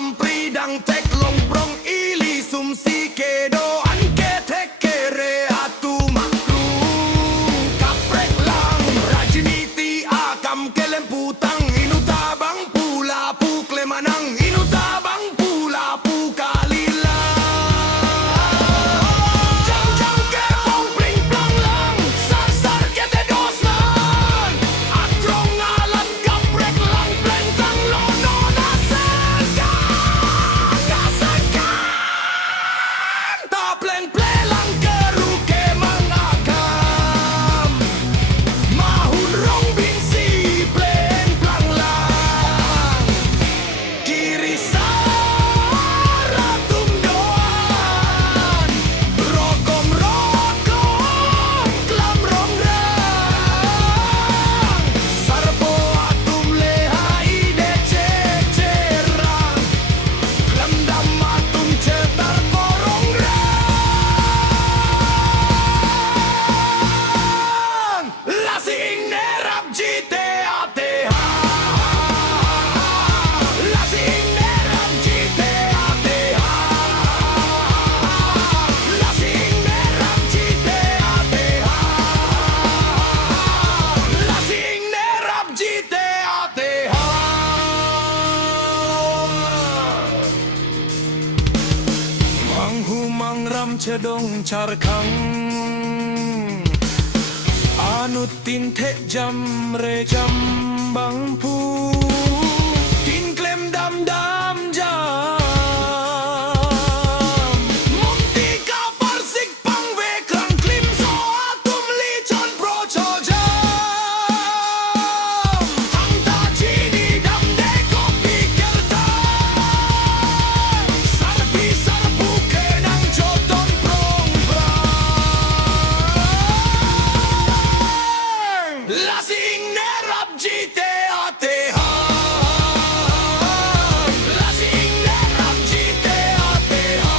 ลำปรีดังเทคลงปรองอีลีซุมซีเกโดอันเกเทคเกเรอาตูมักรูกับเปรกลังราชินีตีอากำเกเลมปูตังอินุตาบังปูลาปูเกลมานังอินุตาบังปูลาปูกาลีลาจังจังเกฟองปริงปลังลังซาซาเกเตโดสนันอักรองอาลันกับเปรกลังเปลงตังโลโนนาเซกาตาเปลงเปลลังเกรูเกมังอาคามมาหุ่นร้องบินสีเปลงปลังลังกิริสาราตุมโดนรอกมรอกมกลำร้องแรงสารโปอาตุมเลหายเดเจเจรังกลำดำมาตุมเชตาโปร้องแรงลาสิงเนรับจีเตอาเตหาลาสิงเนรับจีเตอาเตหาลาสิงเนรับจีเตอาเตหาลาสิงเนรับจีเตอาเตหามังหูมังรำเชดงชาร์คังอานุตินเทจัมเรจัมบังพูตินเกลมดำดำจามมุนติกาปาร์สิกปังเวคลังคลิมโซอาตุมลีจอนโปรโชจามทังตาจีดีดำเดโกปีเกลตาสารพีสารพูเกนังโจตอนโปรงปรางลาสิงเนรับจีเตอาเตหาลาสิงเนรับจีเตอาเตหา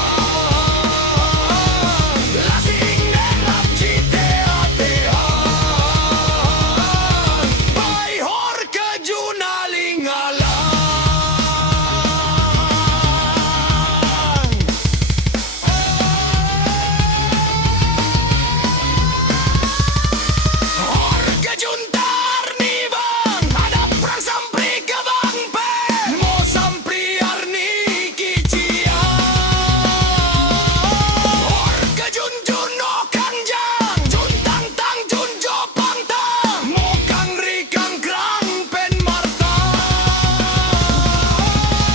ลาสิงเนรับจีเตอาเตหาไปฮอร์กจูนาลิงอาลังOrga juntar ni bang ada perang sampri ke bang pe mo sampri arni kicia Orga junjun no kangjang jun tang tang jun jo pang tang mo kang ri kang krang pen marta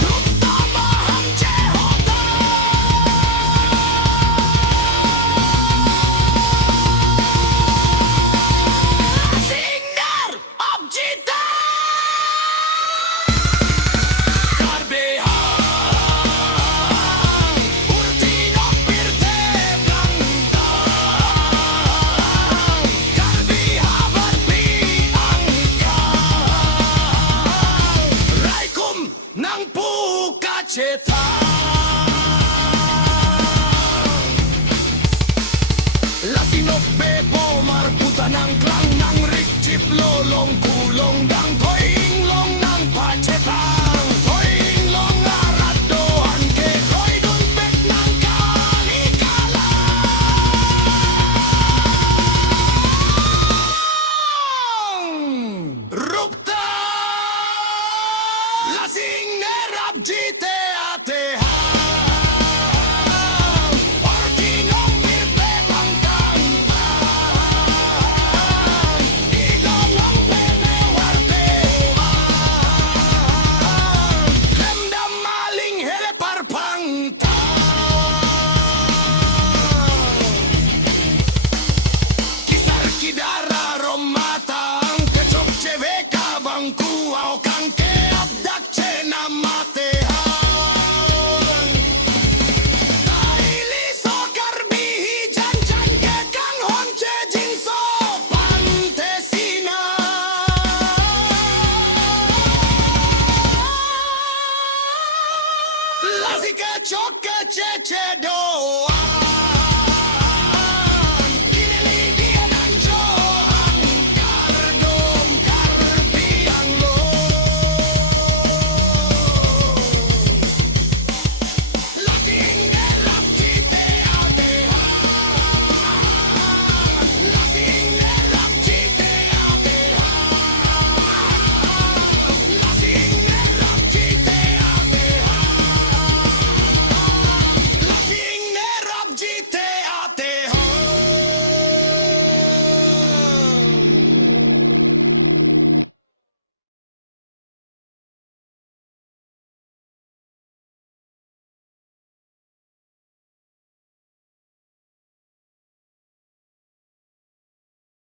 Rutta maham che hota Singer Abjita Karbehang Urtino Pirte Blangtang Karbiha Barbi Angkang Raikum Nang Puka Cetang Lasinok Bebo Marputa ng klang ng rikchip lolong kulong dang toy